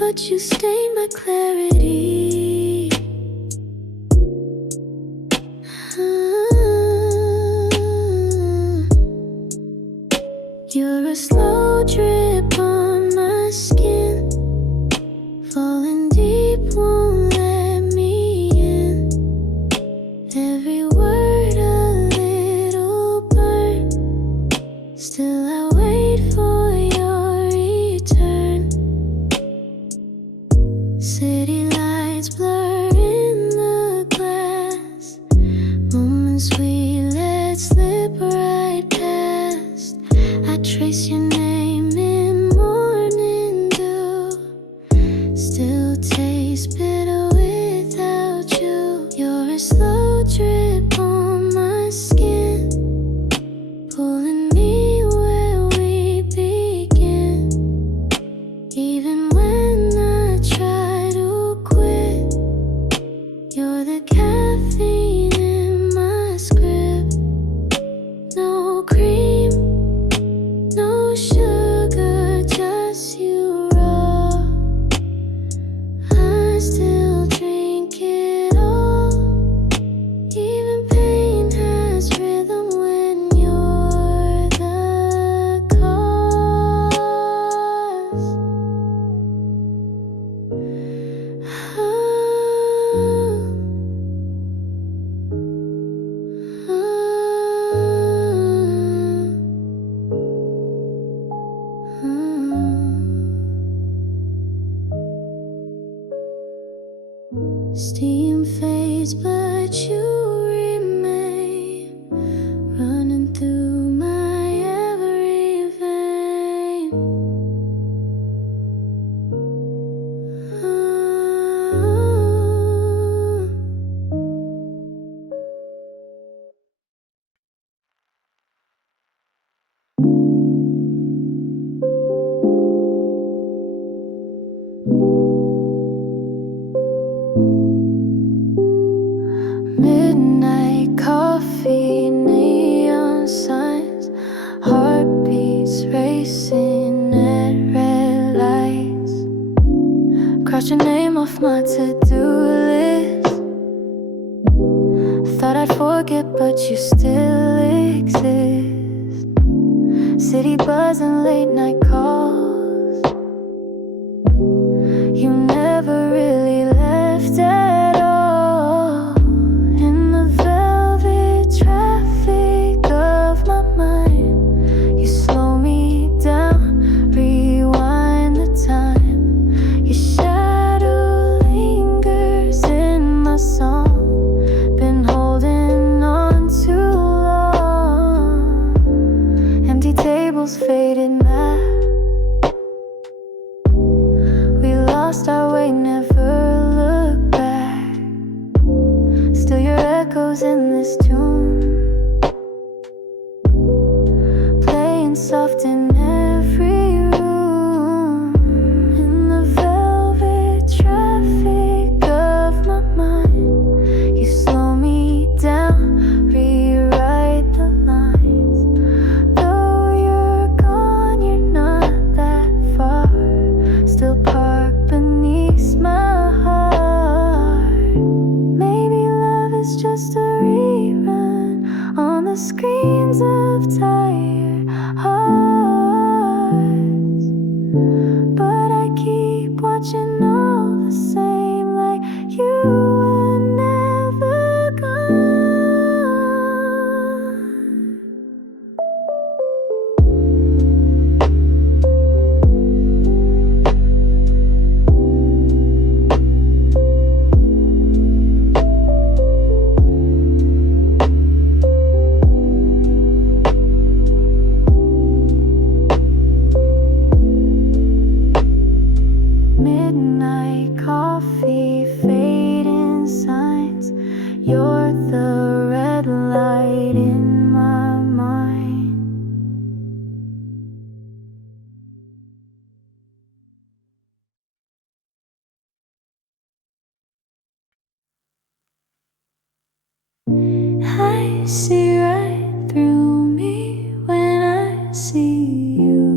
but you stain my clarity. You're a slow drip on my skin, falling deep won't let me in. Every word a little burn, still I wait for your return. City lights blur in the glass, moments we let slip right past. I trace your name in morning dew, still taste bitter without you. You're a slow drip on my skin, pulling me where we begin. Even when I try to quit, you're the caffeine in my script. No cream, no sugar, just you raw. I still drink it all. Even pain has rhythm when you're the cause. Steam fades, but you remain, running through my every vein. Midnight coffee, neon signs, heartbeats racing at red lights. Cross your name off my to-do list. Thought I'd forget, but you still exist. City buzz and late night calls. You never really left at all. In the velvet traffic of my mind, you slow me down, rewind the time. Your shadow lingers in my song. Been holding on too long. Empty tables, faded map. We lost our way, never look back. Still your echoes in this tune, playing soft in every room. In the velvet traffic of my mind, you slow me down, rewrite the lines. Though you're gone, you're not that far, still parked beneath my heart. Maybe love is just a rerun on the screens of tired hearts. But I keep watching all the same, like you were never gone. Midnight coffee, fading signs. You're the red light in my mind. I see right through me when I see you.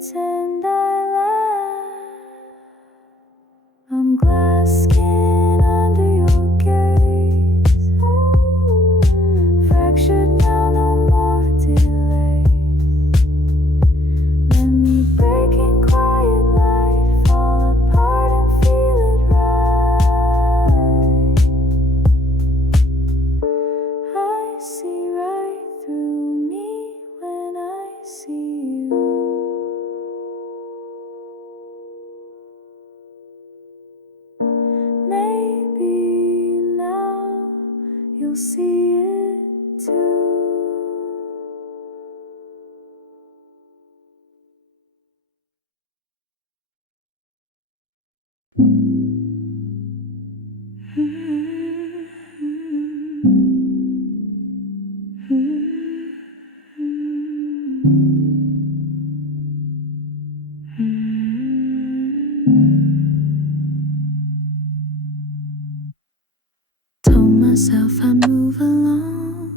pretend I laugh. I'm glass skin under your gaze. Fractured now, no more delays. Let me break in quiet light, fall apart and feel it right. I see right through me when I see you. Maybe now you'll see it too. Told myself I'd move along,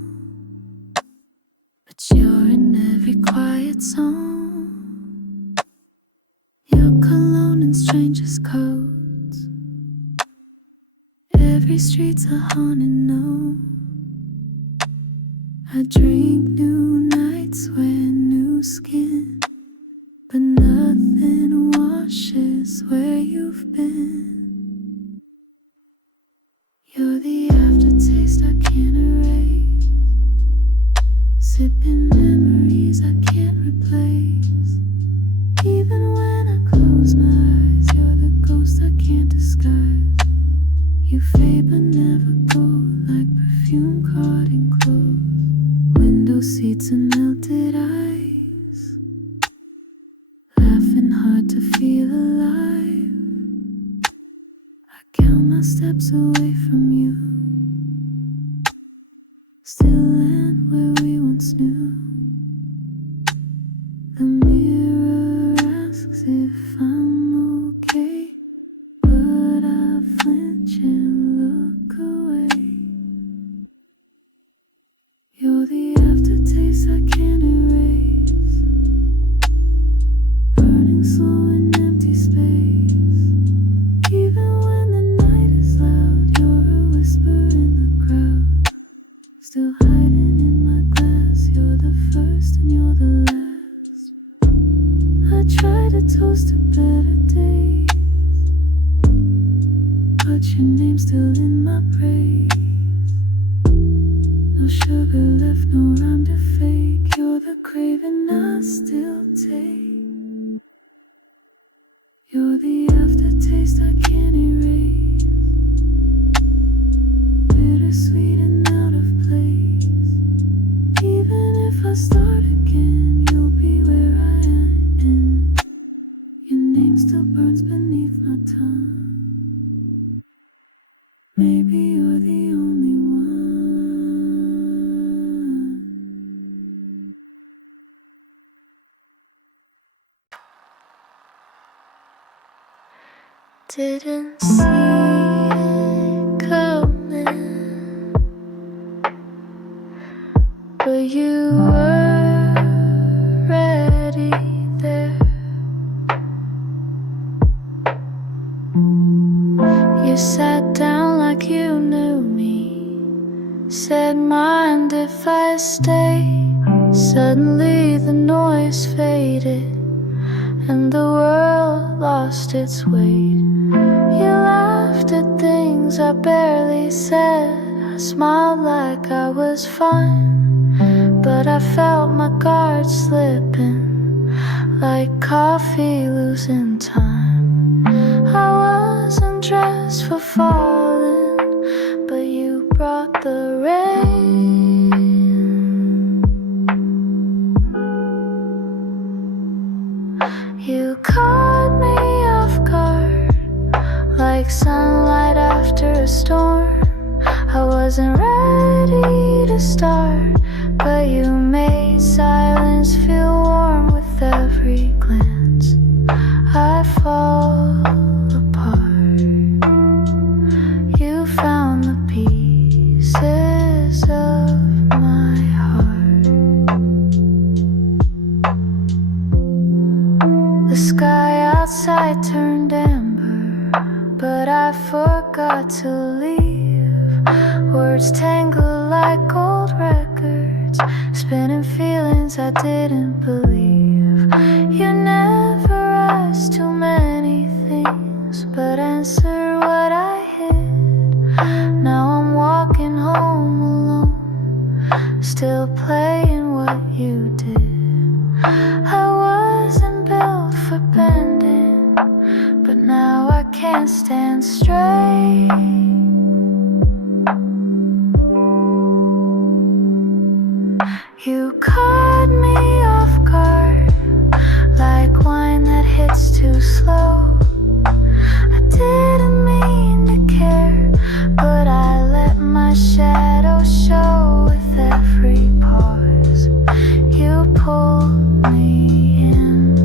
but you're in every quiet song. Your cologne and strangers' codes. Every street's a haunted note. I drink new nights, wear new skin, but nothing washes where you've been. You're the aftertaste I can't erase, sipping memories I can't replace. Even when I close my eyes, you're the ghost I can't disguise. You fade but never go, like perfume caught in clothes. Window seats and melted ice, laughing hard to feel alive. I count my steps away from you, still land where we once knew. The mirror asks if I'm okay, but I flinch and look away. You're the aftertaste I can't erase, burning slow in empty space. Even when the night is loud, you're a whisper in the crowd. Still hiding in my glass, you're the first and you're the last. I try to toast to better days, but your name's still in my praise. No sugar left, no rhyme to fake. You're the craving I still take. You're the aftertaste I can't erase, bittersweet and out of place. Even if I start again, you'll be where I am. Your name still burns beneath my tongue. Maybe you're the only one. Didn't see it coming, but you were already there. You sat down like you knew me, said mind if I stay. Suddenly the noise faded and the world lost its weight. You laughed at things I barely said. I smiled like I was fine, but I felt my guard slipping, like coffee losing time. I wasn't dressed for falling, but you brought the rain. You caught me off guard, like sunlight after a storm. I wasn't ready to start, but you made silence feel warm with every glance. I fall apart. You found the pieces of my heart. The sky outside turned amber, but I forgot to leave. Words tangle like old records, spinning feelings I didn't believe. You never asked too many things, but answer what I hid. Now I'm walking home alone, still playing what you did. I wasn't built for bending, but now I can't stand straight. You caught me off guard, like wine that hits too slow. I didn't mean to care, but I let my shadow show with every pause. You pulled me in,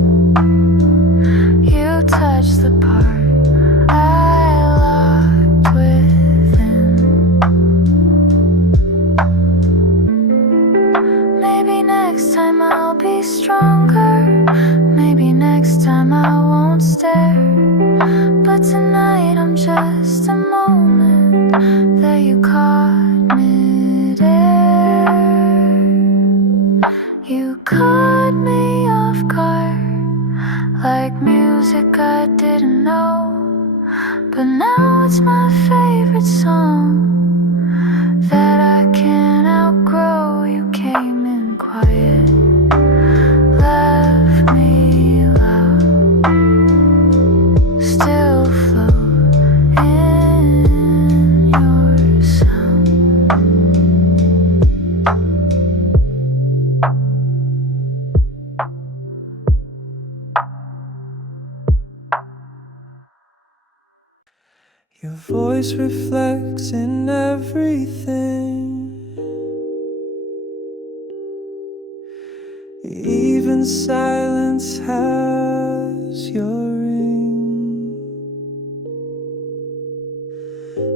you touched the part I locked within. Maybe next time I'll be stronger, maybe next time I won't stare. But tonight I'm just a moment that you caught midair. You caught me off guard, like music I didn't know. But now it's my favorite song that I can't outgrow. You came in quiet, left me loud, still float in your sound. Your voice reflects in everything, even silence has your ring.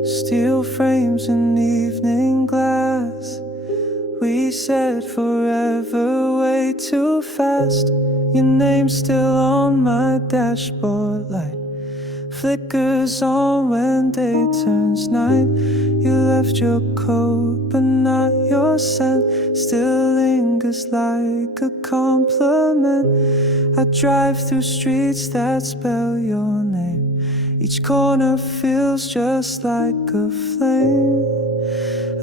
Steel frames and evening glass, we said forever way too fast. Your name's still on my dashboard light, flickers on when day turns night. You left your coat but not your scent, still lingers like a compliment. I drive through streets that spell your name, each corner feels just like a flame.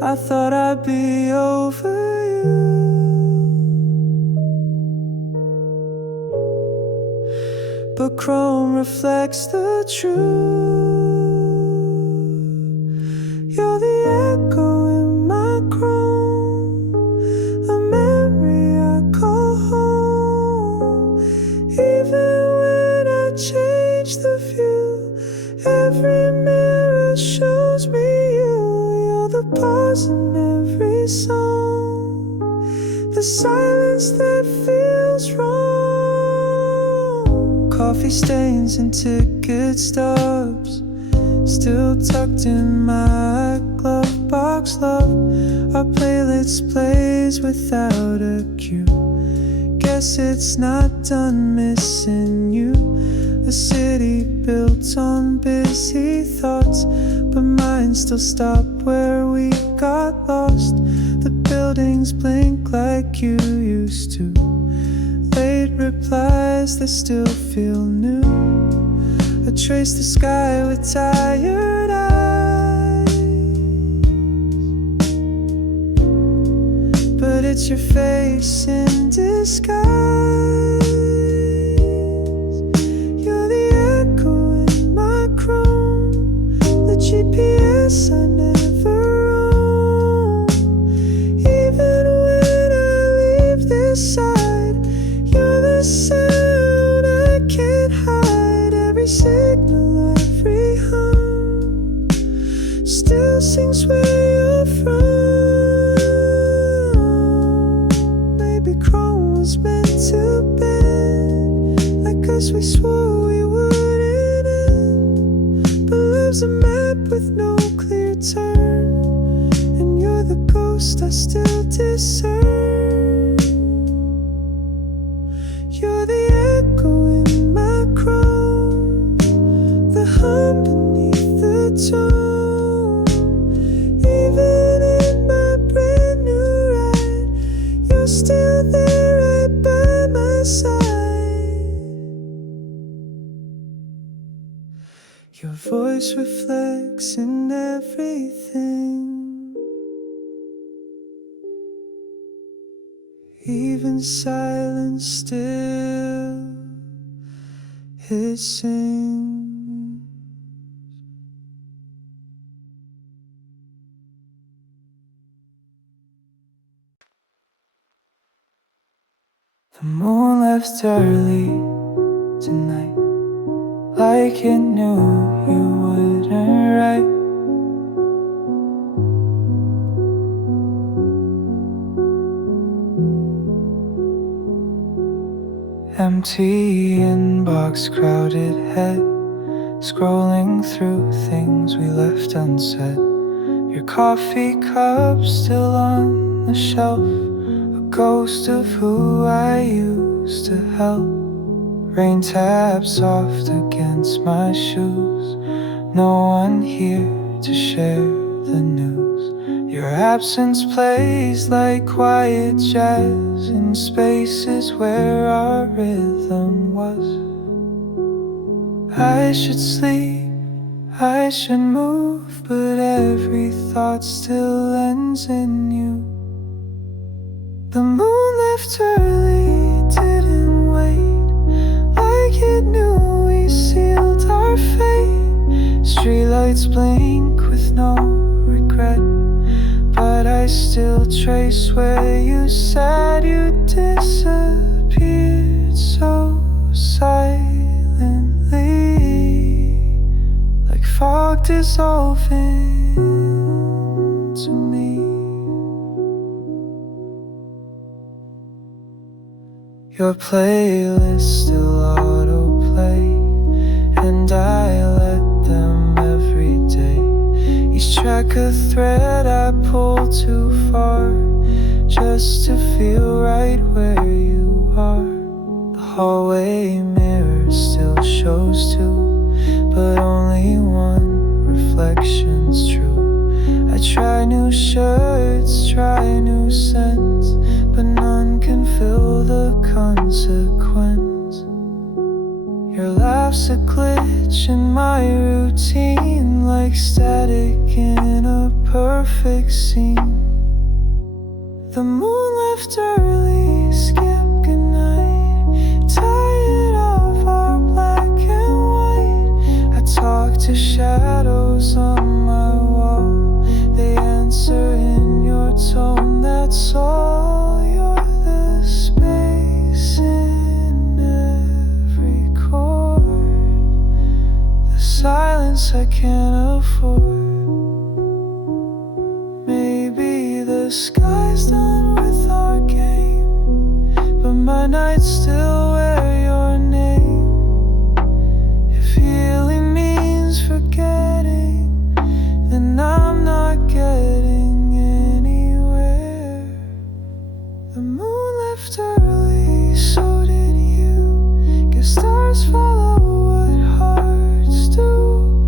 I thought I'd be over you, but chrome reflects the truth. You're the echo in my chrome, a memory I call home. Even when I change the view, every mirror shows me you. You're the pause in every song, the silence that feels wrong. Coffee stains and ticket stubs, still tucked in my glove box. Love, our playlist plays without a cue. Guess it's not done missing you. A city built on busy thoughts, but mine still stop where we got lost. The buildings blink like you used to, late replies that still feel new. I trace the sky with tired eyes, but it's your face in disguise. You're the echo in my chrome, the GPS I never own. Even when I leave this side, you're the sound I can't hide. Every signal, every hum still sings where you're from. Maybe chrome was meant to bend, like us we swore we wouldn't end. But love's a map with no clear turn, and you're the ghost I still discern. You're the echo in my Your voice reflects in everything. Even silence still it sings. The moon left early tonight, like it knew you wouldn't write. Empty inbox, crowded head, scrolling through things we left unsaid. Your coffee cup still on the shelf, a ghost of who I used to help. Rain taps soft against my shoes, no one here to share the news. Your absence plays like quiet jazz in spaces where our rhythm was. I should sleep, I should move, but every thought still ends in you. The moon left early, didn't wait, like it knew we sealed our fate. Streetlights blink with no regret, but I still trace where you said you disappeared so silently, like fog dissolving to me. Your playlist still autoplay, and I let them every day. Each track a thread I pull too far, just to feel right where you are. The hallway mirror still shows two, but only one reflection's true. I try new shirts, try new scents, but none can fill the consequence. Your laugh's a glitch in my routine, like static in a perfect scene. The moon left early, skip goodnight, tired of our black and white. I talk to shadows on my wall, they answer in your tone, that's all. You're the space in every chord, the silence I can't afford. Maybe the sky's done with our game, but my nights still wear your name. If healing means forgetting, then I'm not getting anywhere. The moon left early, so did you. Guess stars follow what hearts do.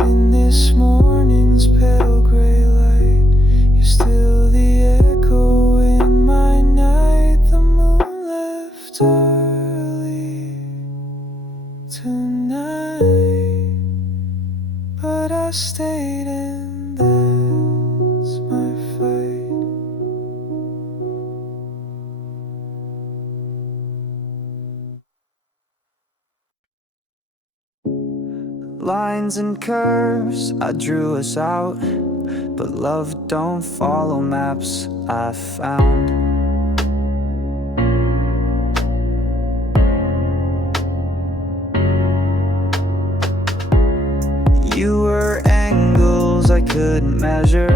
In this morning's pale gray light, you're still the echo in my night. The moon left early tonight, but I stayed, and that's my fight. Lines and curves, I drew us out, but love don't follow maps, I found. You were angles I couldn't measure,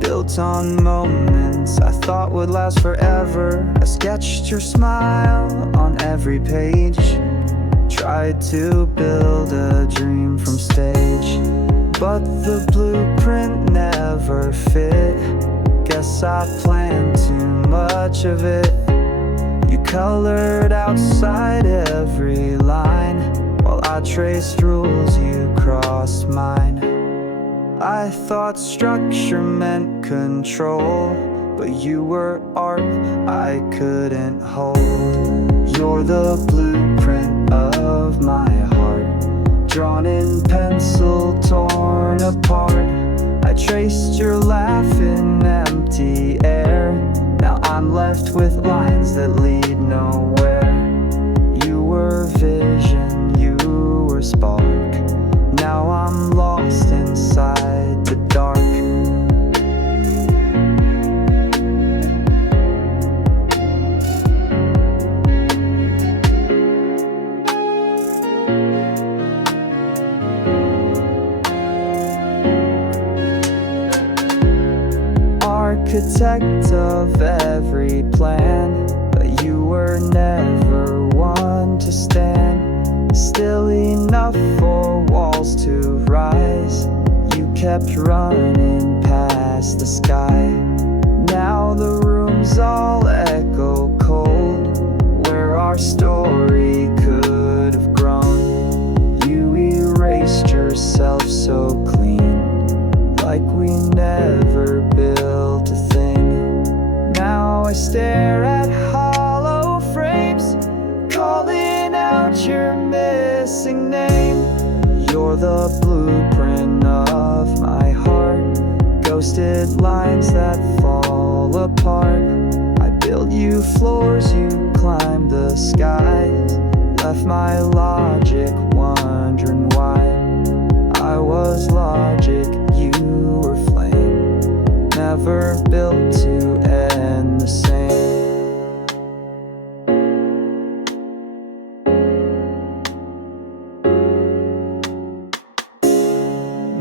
built on moments I thought would last forever. I sketched your smile on every page, tried to build a dream from stage, but the blueprint never fit. Guess I planned too much of it. You colored outside every line, while I traced rules, you crossed mine. I thought structure meant control, but you were art I couldn't hold. You're the blueprint of my heart, drawn in pencil, torn apart. I traced your laugh in empty air. Now I'm left with lines that lead nowhere. You were vision, you were spark. Now I'm lost inside the dark. Architect of every plan, but you were never one to stand still enough for walls to rise. You kept running past the sky. Now the rooms all echo cold, where our story could have grown. You erased yourself so clean, like we never built a thing. Now I stare at hollow frames, calling out your missing name. You're the blueprint of my heart, ghosted lines that fall apart. I build you floors, you climb the skies, left my logic wondering why. I was logic, you were flame, never built to end the same.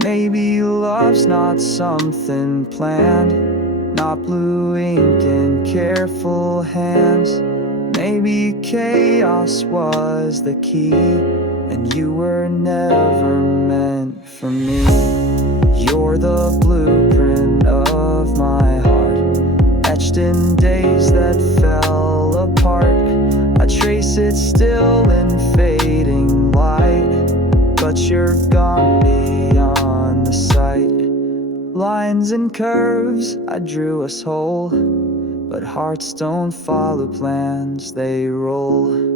Maybe love's not something planned, not blue ink in careful hands. Maybe chaos was the key, and you were never meant for me. You're the blueprint of my heart, etched in days that fell apart. I trace it still in fading light, but you're gone beyond the sight. Lines and curves, I drew us whole, but hearts don't follow plans, they roll.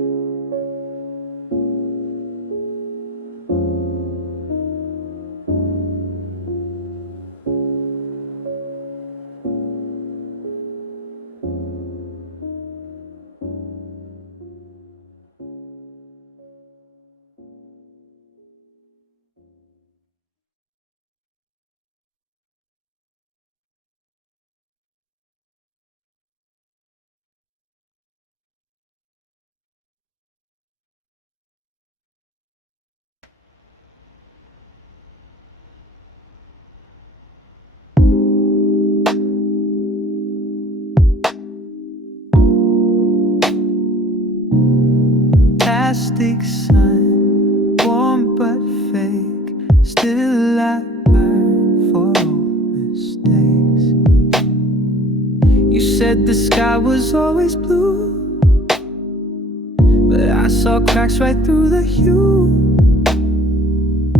Plastic sun, warm but fake, still I burn for old mistakes. You said the sky was always blue, but I saw cracks right through the hue.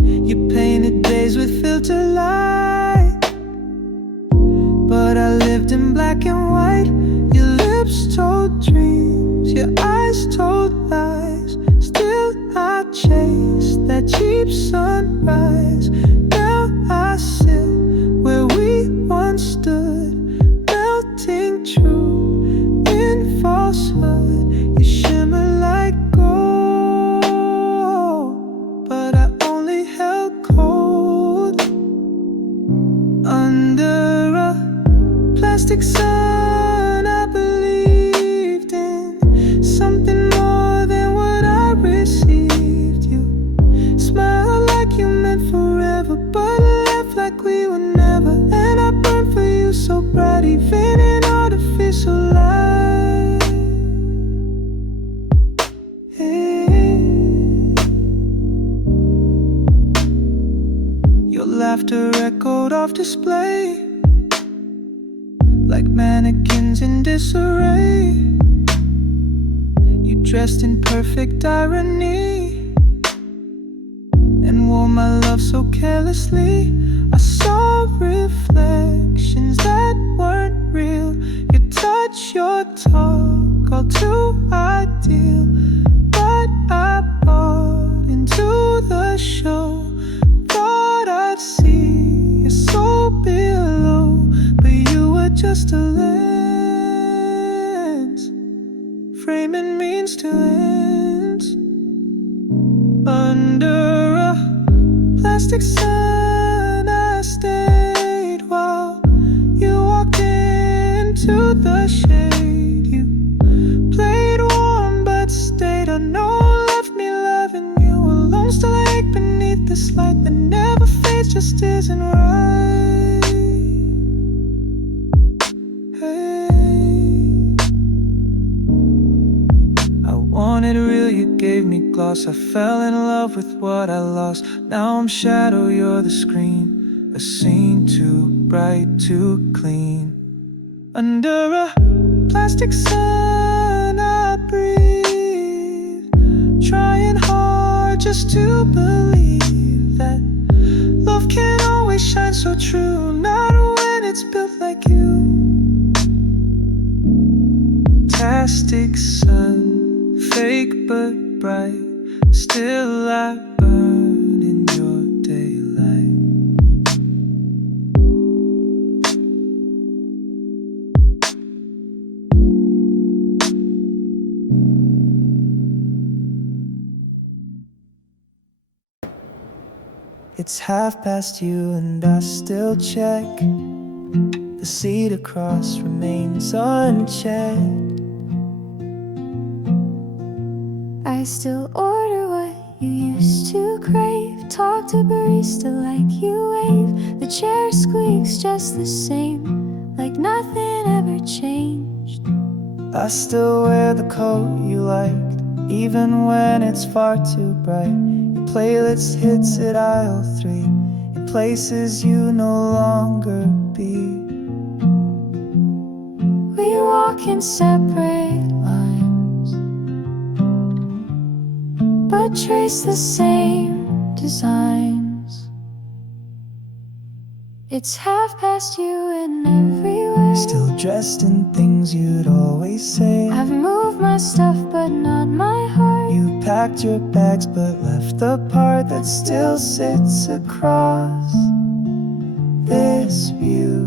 You painted days with filter light, but I lived in black and white. Your lips told dreams, your eyes told lies. Still I chase that cheap sunrise. Now I sit where we once stood, melting true in falsehood. You shimmer like gold, but I only held cold under a plastic sun. I believed in something more than what I received. You smiled like you meant forever, but left like we were never. And I burned for you so bright, even in artificial light. Hey. Your laughter echoed off display, like mannequins in disarray. You dressed in perfect irony and wore my love so carelessly. I saw reflections that weren't real. Your touch, your talk, all too ideal. But I bought into the show. Under a plastic sun I stayed while you walked into the shade. You played warm but stayed unknown, left me loving you alone. Still awake beneath this light that never fades, just isn't right. Hey, I wanted real, you gave me gloss. I fell in love with what I lost. Now I'm shadow, you're the screen, a scene too bright, too clean. Under a plastic sun I breathe, trying hard just to believe that love can always shine so true, not when it's built like you. Plastic sun, fake but bright, still I burn in your daylight. It's 1/2 you and I still check. The seat across remains unchecked. I still order what you used to crave. Talk to barista like you wave. The chair squeaks just the same, like nothing ever changed. I still wear the coat you liked, even when it's far too bright. Your playlist hits at aisle 3, in places you no longer be. We walk in separate lines, but trace the same designs. It's 1/2 you in every way. Still dressed in things you'd always say. I've moved my stuff but not my heart. You packed your bags but left the part that still sits across this view.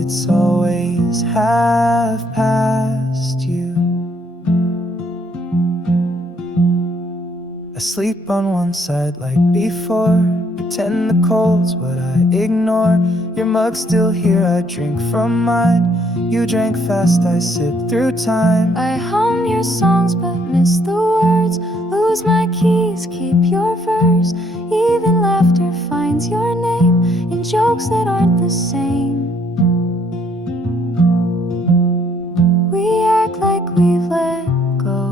It's always 1/2 you. I sleep on one side like before, pretend the cold's what I ignore. Your mug's still here, I drink from mine. You drank fast, I sip through time. I hum your songs but miss the words. Lose my keys, keep your verse. Even laughter finds your name in jokes that aren't the same. We act like we've let go,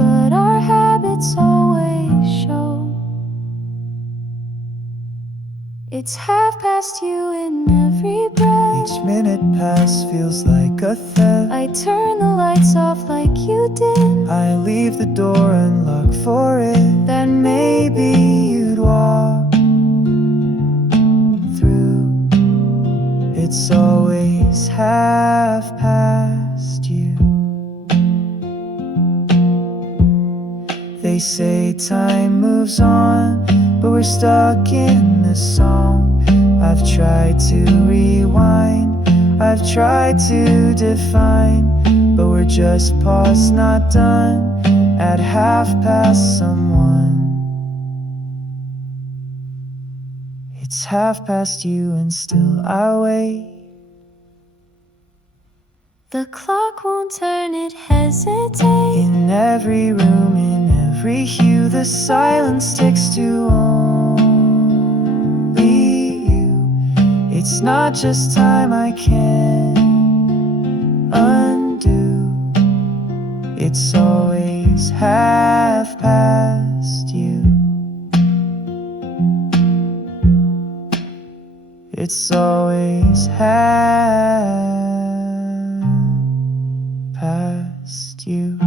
but our habits always show. It's 1/2 you in every breath. Each minute past feels like a theft. I turn the lights off like you did. I leave the door unlocked for it, That maybe you'd walk through. It's always 1/2 you. They say time moves on, but we're stuck in the song. I've tried to rewind, I've tried to define, but we're just paused, not done, at 1/2 someone. It's 1/2 you and still I wait. the clock won't turn, it hesitates. In every room, in every hue, the silence sticks to only you. It's not just time I can't undo. It's always 1/2 you. It's always 1/2 you.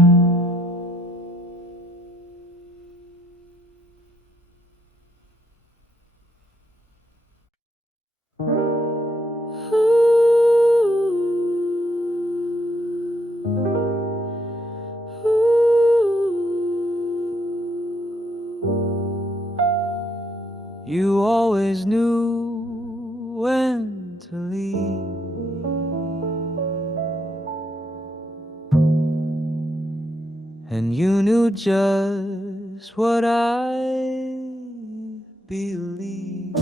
You always knew when to leave. and you knew just what I believed.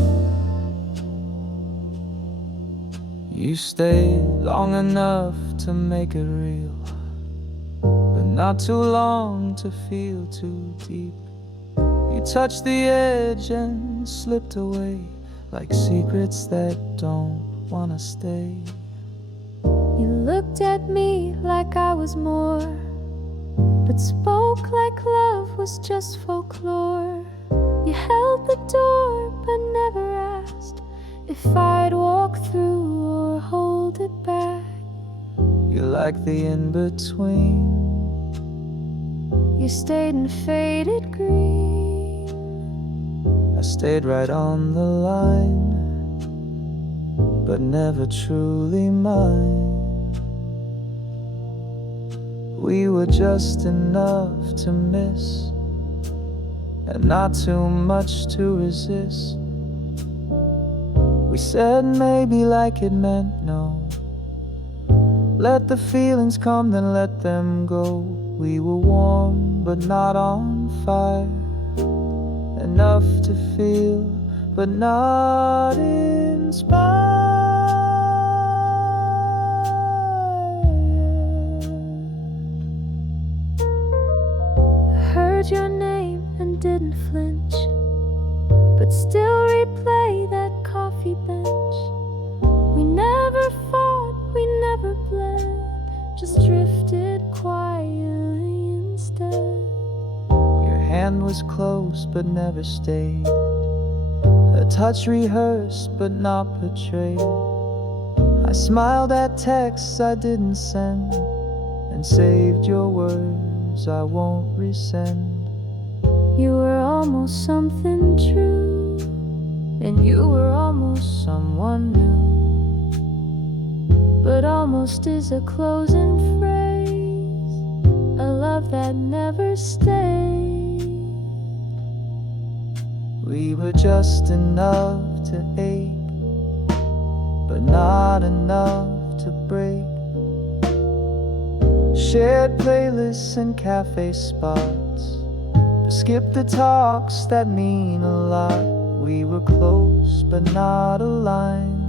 You stayed long enough to make it real, but not too long to feel too deep. You touched the edge and slipped away, like secrets that don't wanna stay. You looked at me like I was more, but spoke like love was just folklore. You held the door but never asked if I'd walk through or hold it back. You like the in-between. You stayed in faded green. I stayed right on the line, but never truly mine. We were just enough to miss, and not too much to resist. We said maybe like it meant no. Let the feelings come, then let them go. We were warm, but not on fire. Enough to feel, but not inspired. Heard your name and didn't flinch, but still replay that coffee bench. We never fought, we never bled, just drifted quietly instead. Your hand was close but never stayed, a touch rehearsed but not portrayed. I smiled at texts I didn't send, and saved your words I won't resend. You were almost something true, And you were almost someone new, but almost is a closing phrase, a love that never stayed. we were just enough to ache, but not enough to break. Shared playlists and cafe spots, but skipped the talks that mean a lot. We were close but not aligned.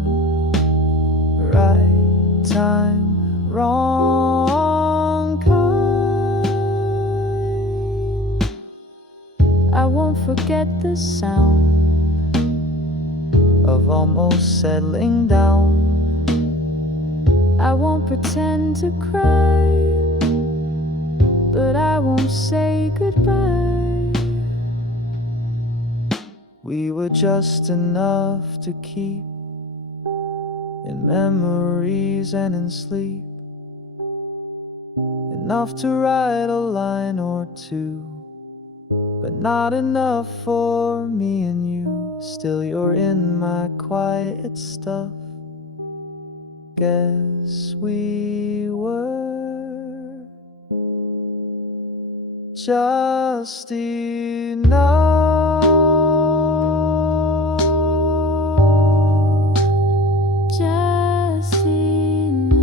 Right time, wrong kind. I won't forget the sound of almost settling down. I won't pretend to cry, but I won't say goodbye. We were just enough to keep in memories and in sleep, enough to write a line or two, but not enough for me and you. Still you're in my quiet stuff. Guess we were just enough. Just enough.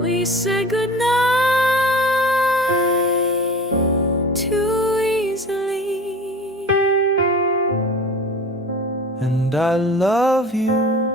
We said goodnight too easily, And I love you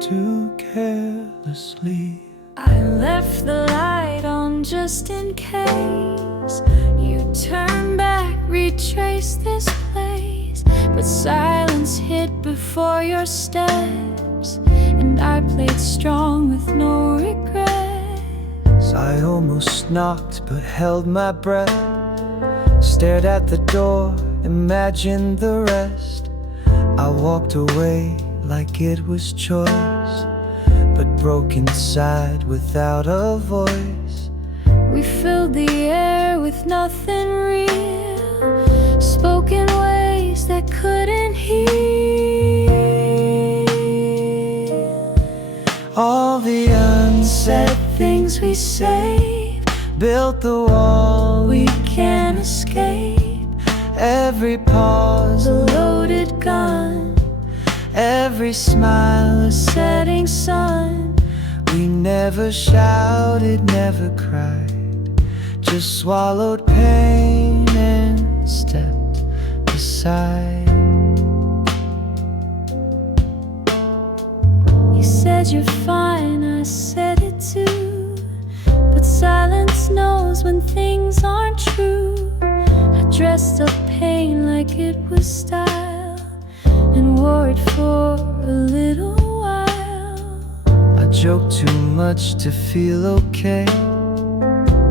too carelessly. I left the light on just in case you turn back, retrace this place. But silence hit before your steps, and I played strong with no regrets. I almost knocked but held my breath, stared at the door, imagined the rest. I walked away like it was choice, but broke inside without a voice. We filled the air with nothing real, spoken words I couldn't hear. All the unsaid things we say built the wall we can't escape. Every pause a loaded gun, every smile a setting sun. We never shouted, never cried, just swallowed pain and stepped aside. You said you're fine, I said it too, but silence knows when things aren't true. I dressed up pain like it was style and wore it for a little while. I joke too much to feel okay,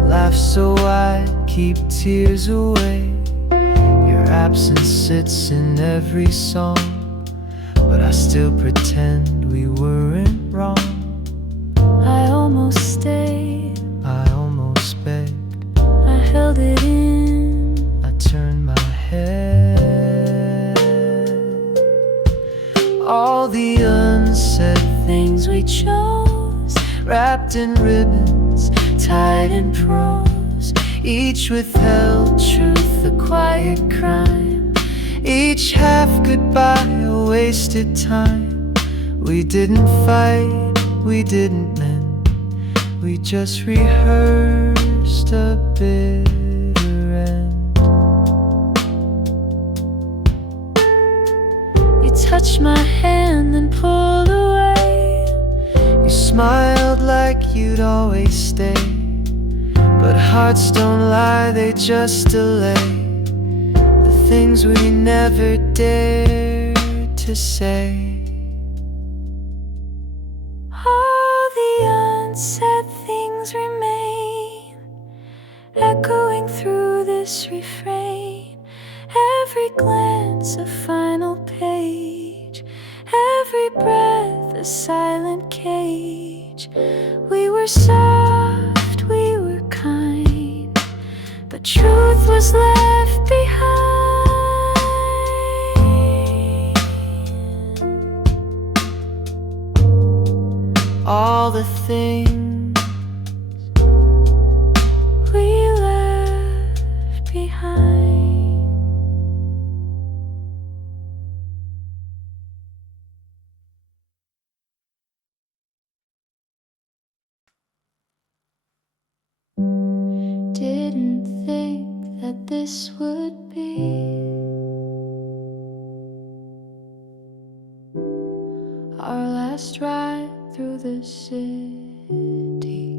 laugh so I keep tears away. Your absence sits in every song, but I still pretend we weren't wrong. I almost stayed, I almost begged, I held it in, I turned my head. All the unsaid things we chose, wrapped in ribbons, tied in prose, each withheld truth, a quiet crime, each half goodbye, a wasted time. We didn't fight, we didn't mend, we just rehearsed a bitter end. You touched my hand and pulled away. You smiled like you'd always stay, but hearts don't lie, they just delay the things we never dared to say. All the unsaid things remain, echoing through this refrain. Every glance a final page, every breath a silent cage. We were soft, we were kind, but truth was left behind. All the things we left behind. Didn't think that this would be our last ride through the city.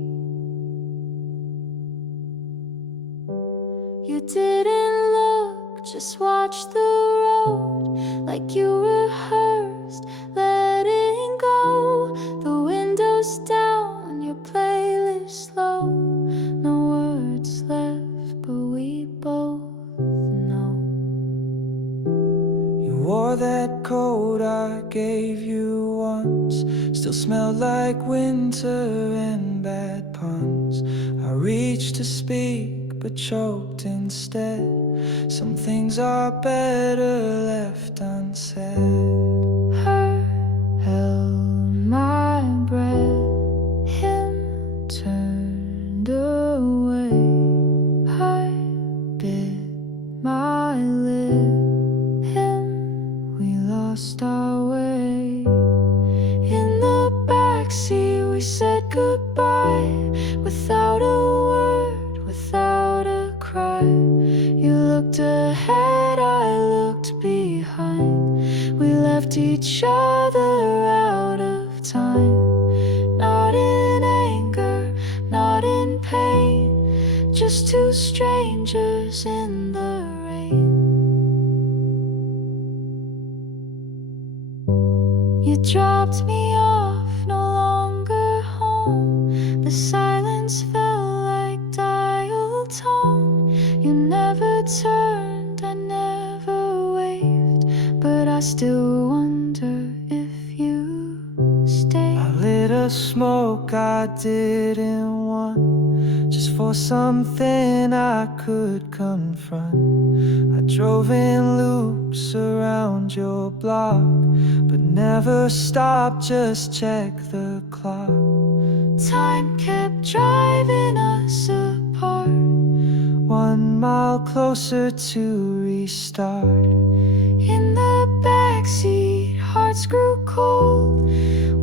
You didn't look, just watched the road like you rehearsed letting go. The windows down, your playlist low. No words left, but we both know. you wore that coat I gave you once, still smelled like winter and bad puns. I reached to speak but choked instead. Some things are better left unsaid. Her held my breath, him turned away. I bit my lip, him, we lost our way. In the backseat we said goodbye, without a word, without a cry. You looked ahead, I looked behind. We left each other out of time. Not in anger, not in pain, just two strangers in the rain. You dropped me off, no longer home. The silence felt like dial tone. You never turned, I never waved, but I still wonder if you stayed. I lit a smoke I didn't want, just for something I could confront. I drove in loops around your block, but never stopped, just check the clock. Time kept driving us apart, 1 mile closer to restart. in the backseat, hearts grew cold.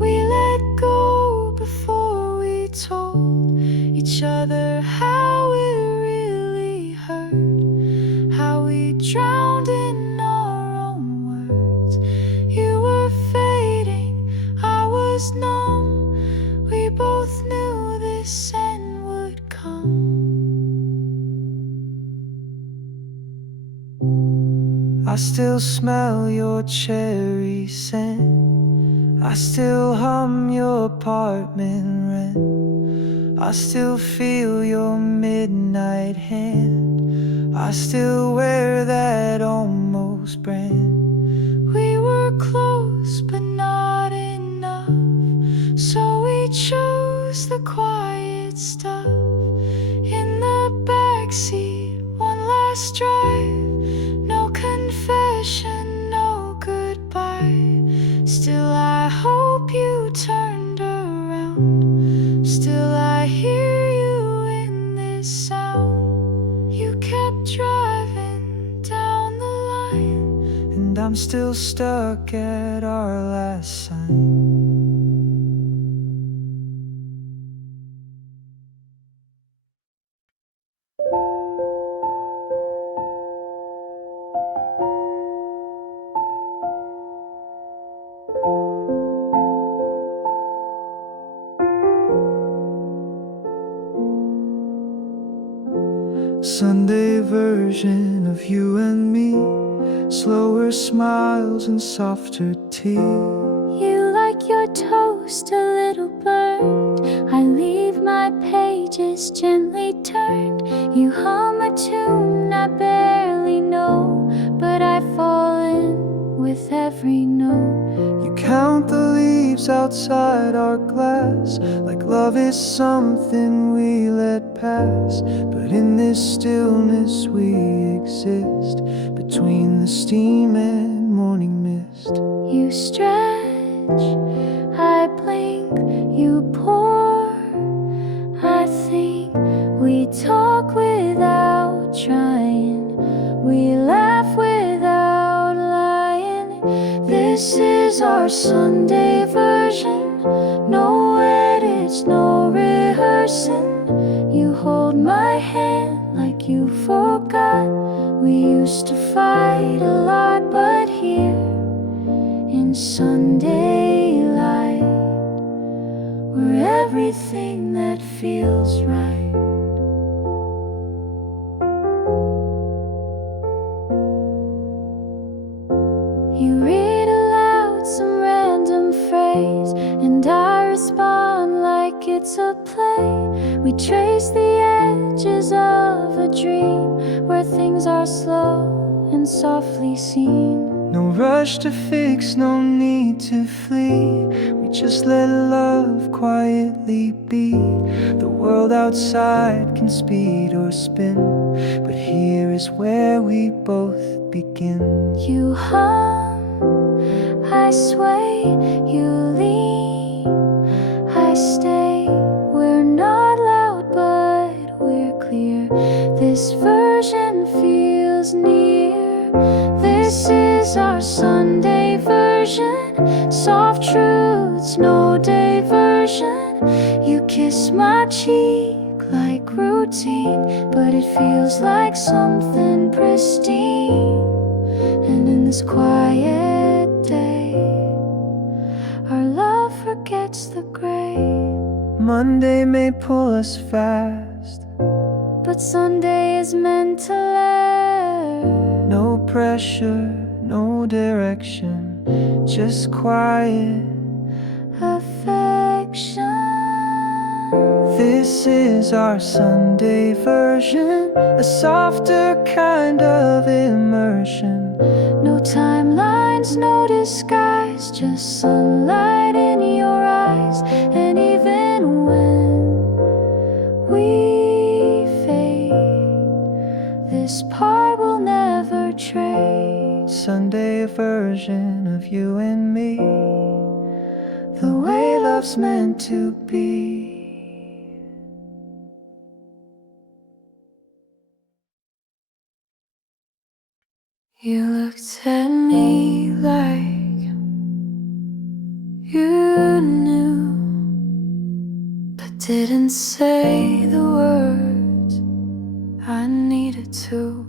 We let go before we told each other how it really hurt, how we drowned in our own words. You were fading, I was numb. We both knew this end would come. I still smell your cherry scent, I still hum your apartment rent, I still feel your midnight hand, I still wear that almost brand. We were close but not enough, so we chose the quiet stuff. In the backseat, one last drive, no confession, no goodbye. Still I hope you turned around, still I hear you in this sound. You kept driving down the line, and I'm still stuck at our last sign. Sunday version of you and me, slower smiles and softer tea. you like your toast a little burnt. I leave my pages gently turned. You hum a tune I barely know, but I fall in with every note. You count the leaves outside our glass, like love is something we let pass. But in this stillness we exist, between the steam and morning mist. You stretch, I blink, you pour, I think. We talk without trying, we laugh without lying. This is our Sunday version, no edits, no rehearsing. You hold my hand like you forgot. We used to fight a lot, but here in Sunday light, we're everything that feels right. You read aloud some random phrase, and I respond like it's a play. We trace the edges of a dream, where things are slow and softly seen. No rush to fix, no need to flee. We just let love quietly be. The world outside can speed or spin, but here is where we both begin. You hum, I sway, you lean, I stay. We're not loud, but we're clear. This version feels near. This is our Sunday version, soft truths, no diversion. You kiss my cheek like routine, but it feels like something pristine. And in this quiet day, our love forgets the gray. Monday may pull us fast, but Sunday is meant to learn. no pressure, no direction, just quiet affection. This is our Sunday version, a softer kind of immersion. No timelines, no disguise, just sunlight in your eyes. And even when we Sunday version of you and me, the way love's meant to be. You looked at me like you knew, but didn't say the words I needed to.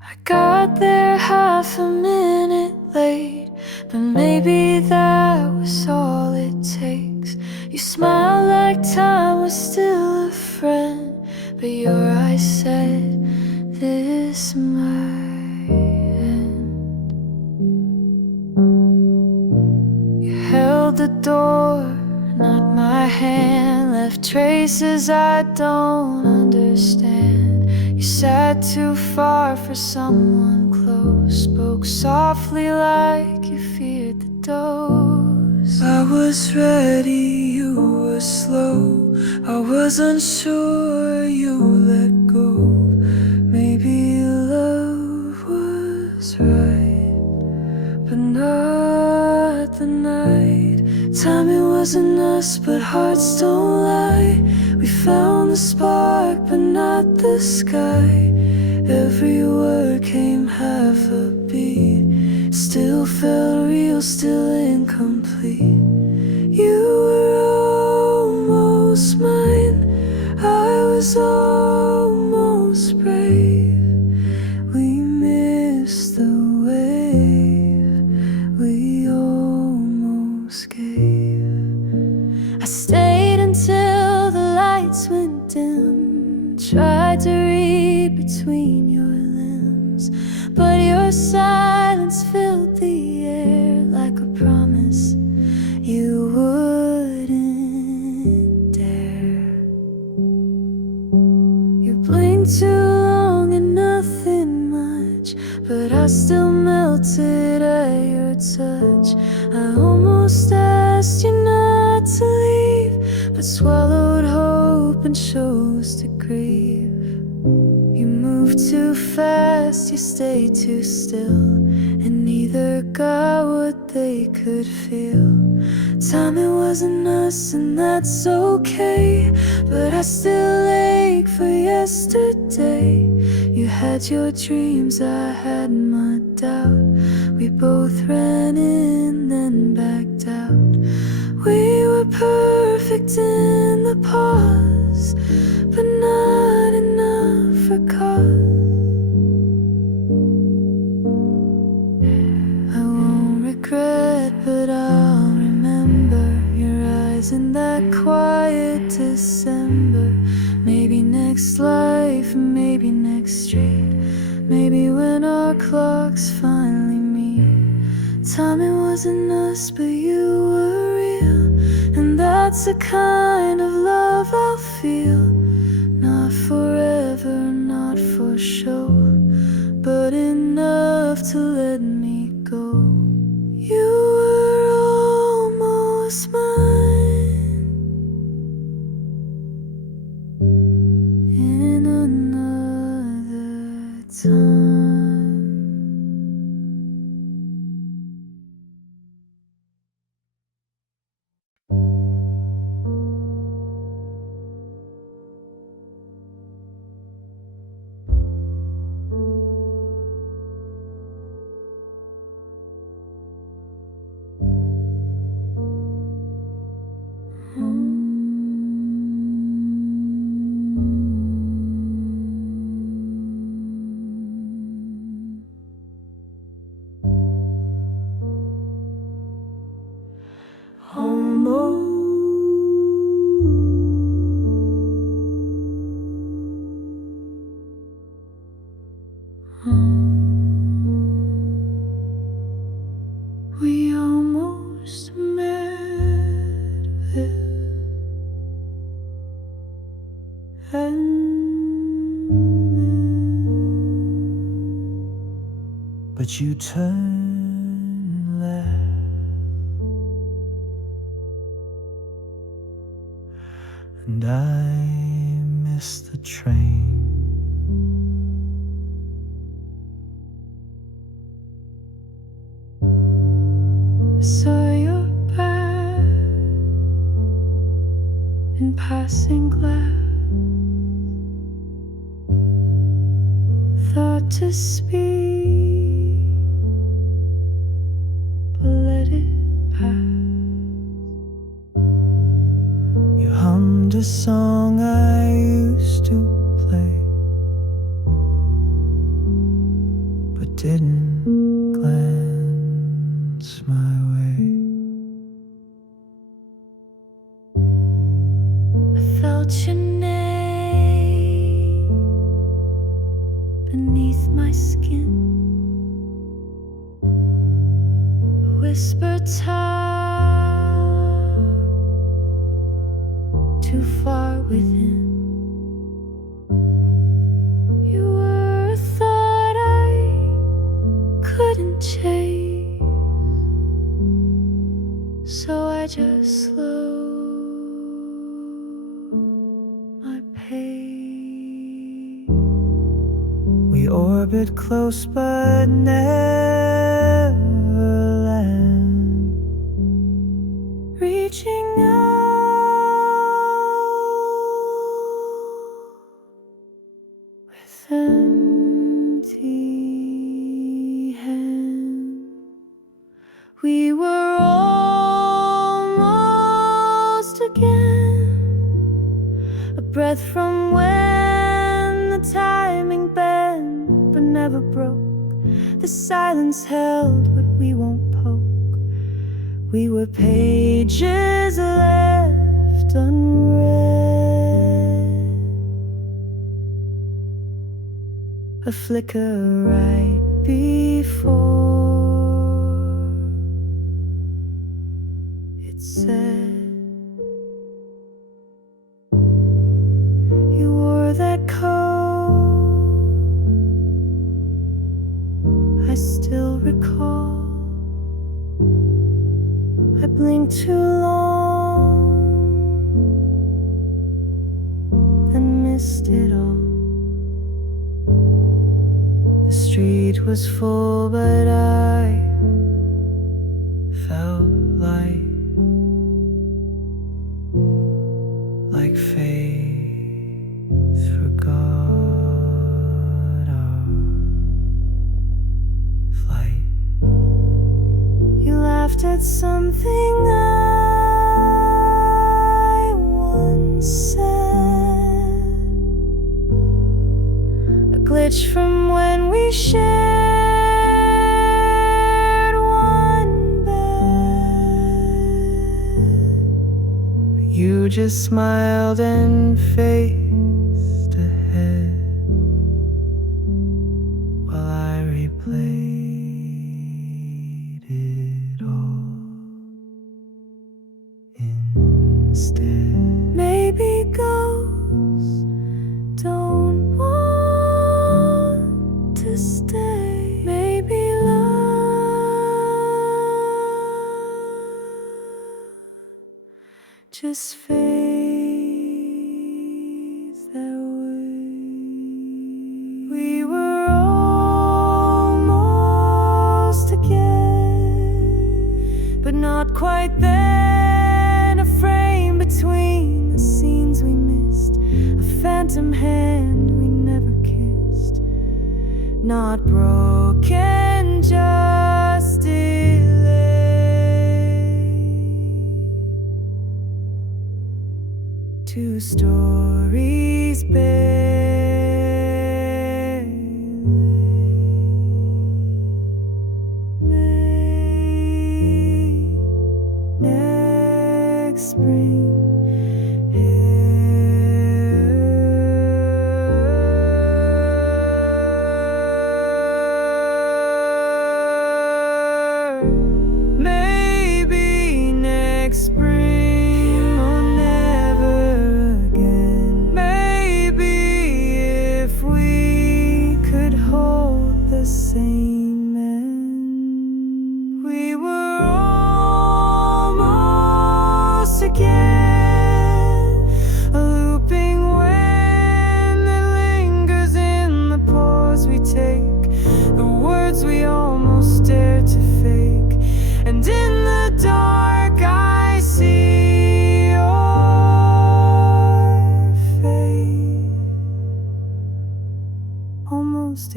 I got there half a minute late, but maybe that was all it takes. You smiled like time was still a friend, but your eyes said, this might end. You held the door, not my hand, left traces I don't understand. You sat too far for someone close, spoke softly like you feared the dose. I was ready, you were slow. I was unsure, you let go. Maybe love was right, but not the night. Timing wasn't us, but hearts don't lie. We found the spark, but not the sky. Every word came half a beat, still felt real, still incomplete. You were almost mine, I was almost brave. We missed the wave, we almost gave. I stayed until the lights went dim, tried to read between your limbs, but your silence filled the air like a promise you wouldn't dare. You blinked too long and nothing much, but I still melted at your touch. I almost asked you not to leave, but swallowed hope and chose to grieve. You moved too fast, you stayed too still, and neither got what they could feel. Timing wasn't us, and that's okay, but I still ache for yesterday. You had your dreams, I had my doubt. We both ran in, then backed out. We were perfect in the pause, but not enough for cause. I won't regret, but I'll remember your eyes in that quiet December. Maybe next life, maybe next street, maybe when our clocks finally meet. Timing wasn't us, but you were real, and that's the kind of love I'll feel. Not forever, not for show, but enough to let me go. You were almost mine in another time. We almost met but you turn left, and I missed the train. saw your back in passing glass. Thought to speak, but let it pass. You hummed a song I used to play, but didn't glance my way. I felt your name beneath my skin, a whisper talk too far within. You were a thought I couldn't chase, so I just slowed my pace. We orbit close but never land, reaching out with empty hands. We were almost again, a breath from when the timing bent but never broke. The silence held what we won't poke. We were pages left unread, a flicker right before it said. You wore that coat, I still recall. I blinked too long, then missed it all. The street was full, but I felt like faith forgot our flight. You laughed at something I once said, a glitch from when we shared one bed. You just smiled and faced ahead while I replayed it all instead. Maybe ghosts don't want to stay. Maybe love just fades that way. We were almost again, but not quite then. A frame between the scenes we missed, a phantom hand we never kissed. Not broken, just delayed. Two stories barely. May next spring. Maybe next spring or never again. Maybe if we could hold the same end. We were almost again, a looping wind that lingers in the pause we take, the words we almost dare to fake, and in the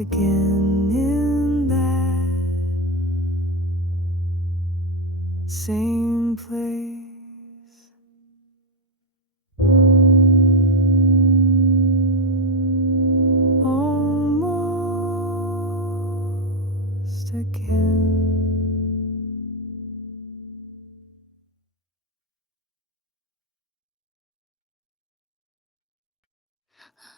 again in that same place. Almost again.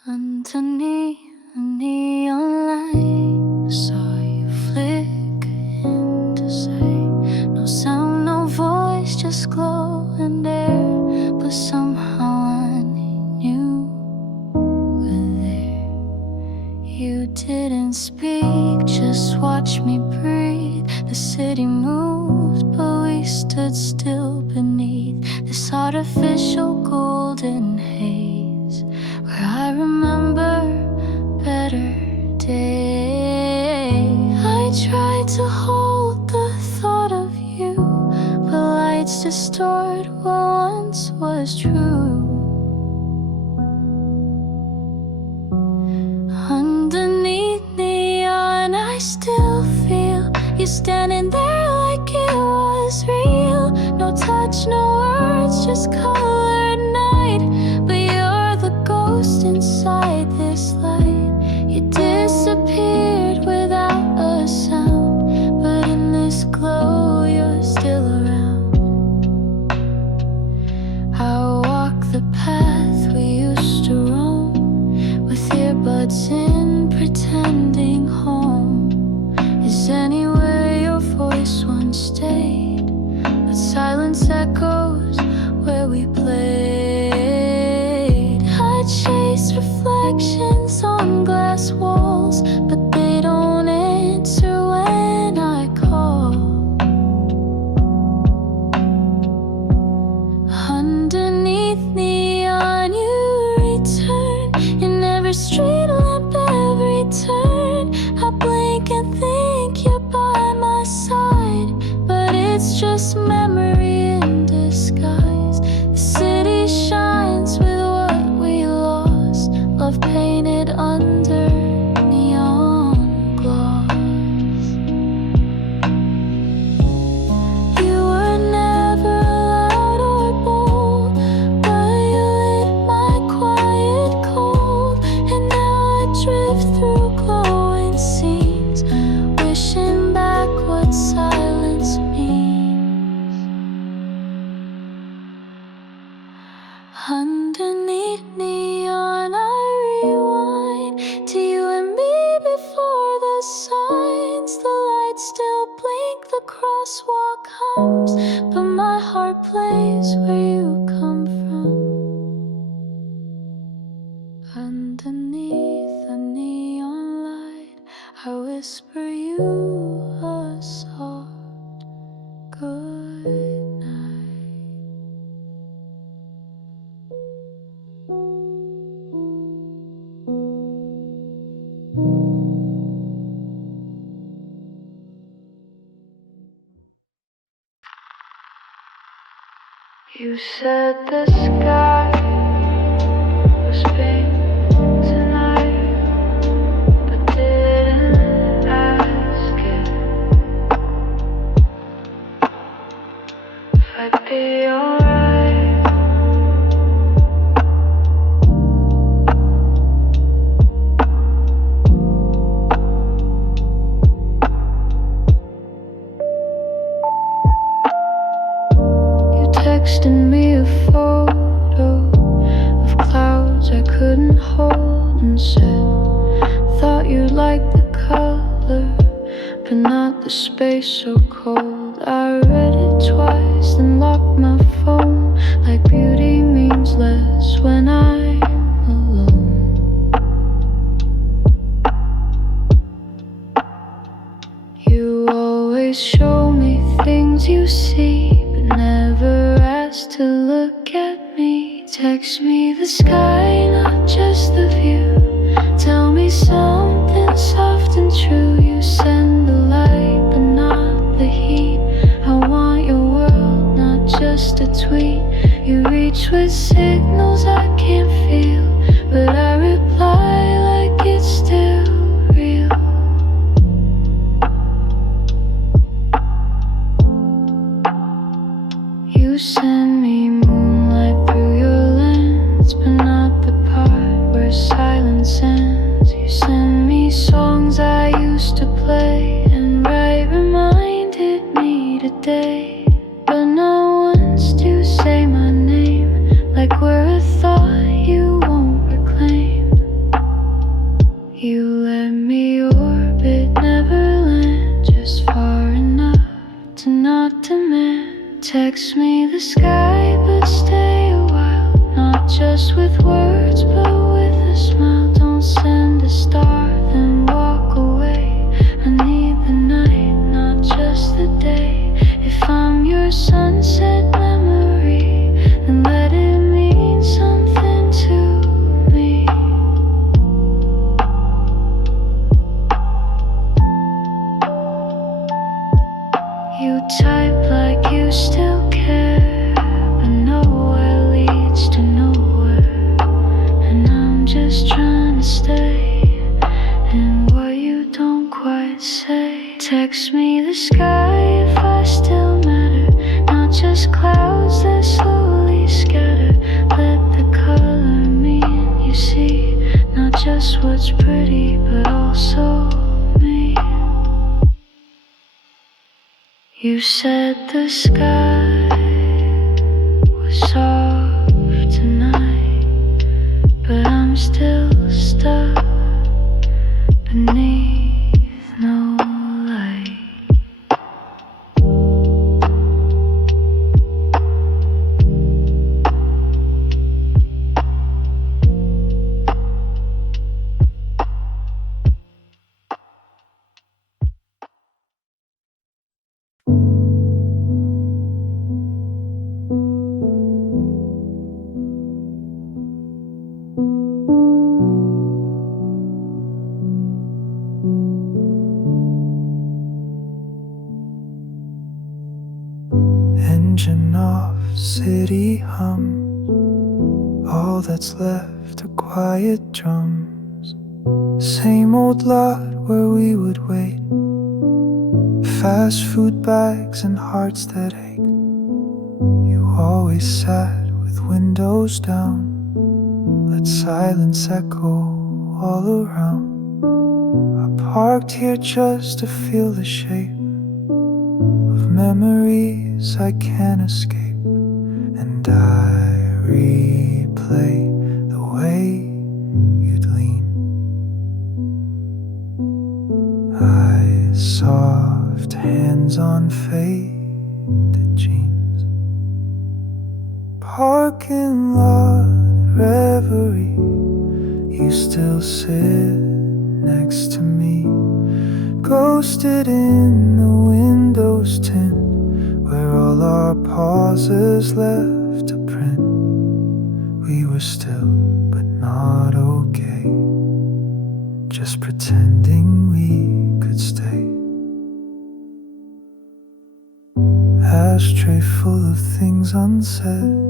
Underneath the neon light, I saw you flicker into sight. No sound, no voice, just glow and air. But somehow I knew you were there. You didn't speak, just watch me breathe. The city moved, but we stood still beneath this artificial golden haze, where I remember better days. I tried to hold the thought of you, but lights distort what once was true. Underneath neon, I still feel you standing there like it was real. No touch, no words, just colored night. But you're the ghost inside this light. You disappeared without a sound, but in this glow you're still around. I walk the path we used to roam, with earbuds in, pretending home is anywhere your voice once stayed. But silence echoes where we played. I chase reflections on glass walls, but they don't answer when I call. Underneath neon you return, in every street lamp, every turn. I blink and think you're by my side, but it's just memory in disguise. The city shines with what we lost, love painted under neon gloss. You were never loud or bold, but you lit my quiet cold. And now I drift through glowing scenes, wishing back what silence means. Underneath neon I rewind to you and me before the signs. The lights still blink, the crosswalk hums, but my heart plays where you come from. Underneath the neon light I whisper you a soft good night. You said the sky was pink tonight, but didn't ask if I'd be alright. You texted me a photo of clouds I couldn't hold and said, thought you'd like the color, but not the space so cold. I read it twice, then locked my phone, like beauty means less when I'm alone. You always show me things you see, but never ask to look at me. Text me the sky, not just the view. Tell me something soft and true. You send the light, but not the heat. I want your world, not just a tweet. You reach with signals I can't feel, but I reply like it's still real. Text me the sky, but stay a while. Not just with words, but with a smile. Don't send a star, then walk away. I need the night, not just the day. If I'm your sunset memory, then let it mean something to me. You type like you still care, but nowhere leads to nowhere. And I'm just trying to stay in what you don't quite say. Text me the sky if I still matter, not just clouds that slowly scatter. Let the color mean you see, not just what's pretty, but also me. You said the sky was soft tonight, but I'm still stuck beneath no light. Engine off, city hums. All that's left are quiet drums. Same old lot where we would wait. Fast food bags and hearts that ache. You always sat with windows down. Let silence echo all around. I parked here just to feel the shape of memories I can't escape. And I replay the way you'd lean. Eyes soft, hands on faded jeans. Parking lot reverie. You still sit next to me, ghosted in the window's tint, where all our pauses left a print. We were still but not okay, just pretending we could stay. Ashtray full of things unsaid.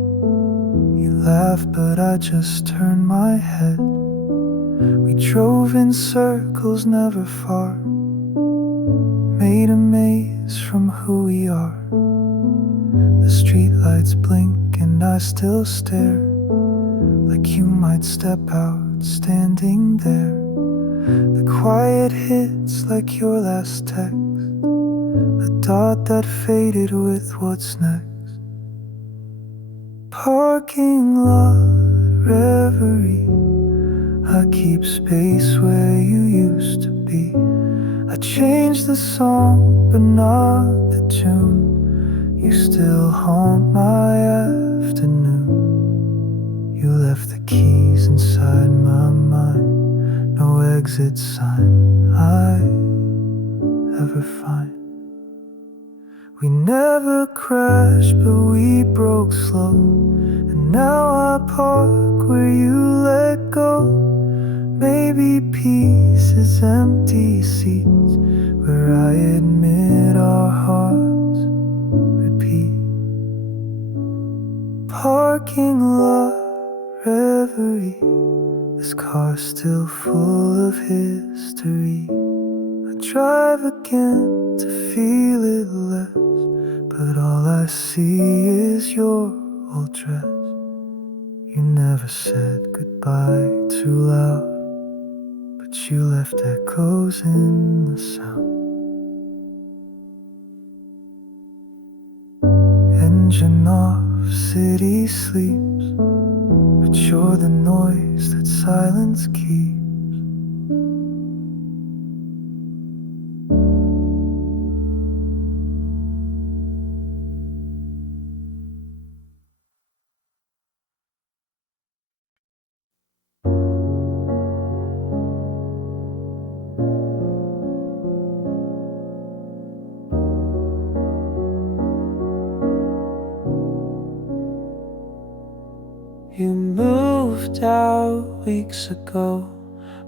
You laughed but I just turned my head. We drove in circles never far, made a maze from who we are. The streetlights blink and I still stare, like you might step out standing there. The quiet hits like your last text, a dot that faded with what's next. Parking lot reverie. I keep space where you used to be. I changed the song but not the tune. You still haunt my afternoon. You left the keys inside my mind, no exit sign I ever find. We never crashed but we broke slow, and now I park where you let go. Maybe peace is empty seats, where I admit our hearts repeat. Parking lot reverie. This car's still full of history. I drive again to feel it less, but all I see is your old dress. You never said goodbye too loud, but you left echoes in the sound. Engine off, city sleeps, but you're the noise that silence keeps. moved out weeks ago,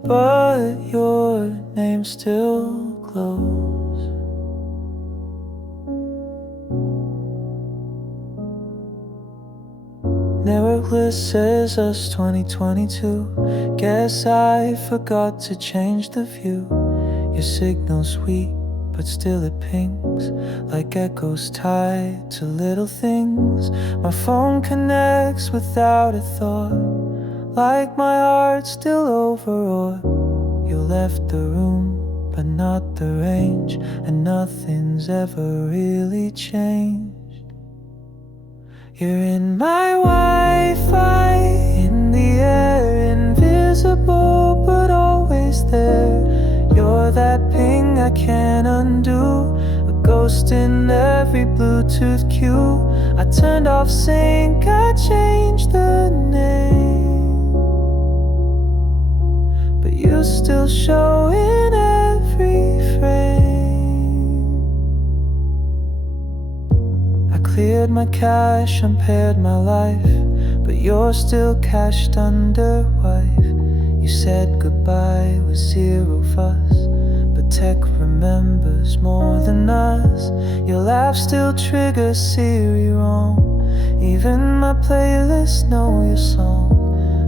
but your name still glows. Nerveless says us 2022. Guess I forgot to change the view. Your signal's weak, but still it pings like echoes tied to little things. My phone connects without a thought, like my heart still overawed. You left the room, but not the range, and nothing's ever really changed. You're in my Wi-Fi, in the air, invisible but always there. You're that ping I can't undo, a ghost in every Bluetooth cue. I turned off sync, I changed the name, but you still show in every frame. I cleared my cache, impaired my life, but you're still cached under wife. You said goodbye with zero fuss, but tech remembers more than us. Your laugh still triggers Siri wrong, even my playlists know your song.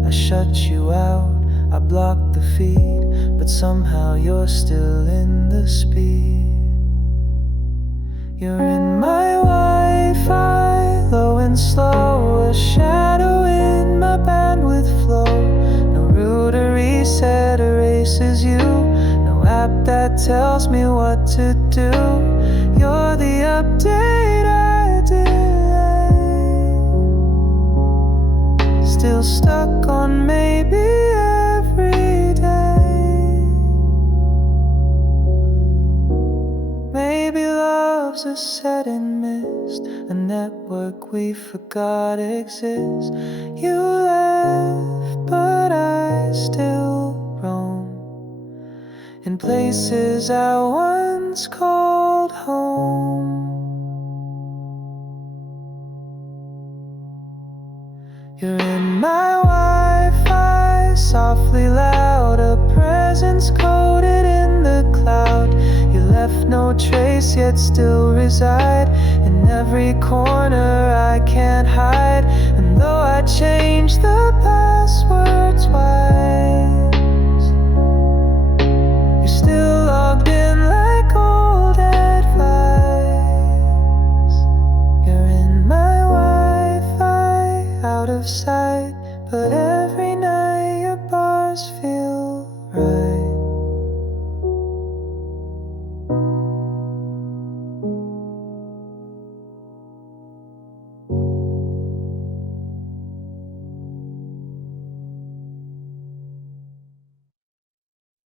I shut you out, I blocked the feed, but somehow you're still in the speed. You're in my Wi-Fi, low and slow, a shadow in my bandwidth flow. No route to reset erases you, no app that tells me what to do. You're the update I delay, still stuck on maybe every day. Maybe love's a setting mist, a network we forgot exists. You left, but I still roam in places I once called home. You're in my Wi-Fi, softly loud, a presence coded in the cloud. You left no trace yet still reside in every corner I can't hide. And though I changed the password twice,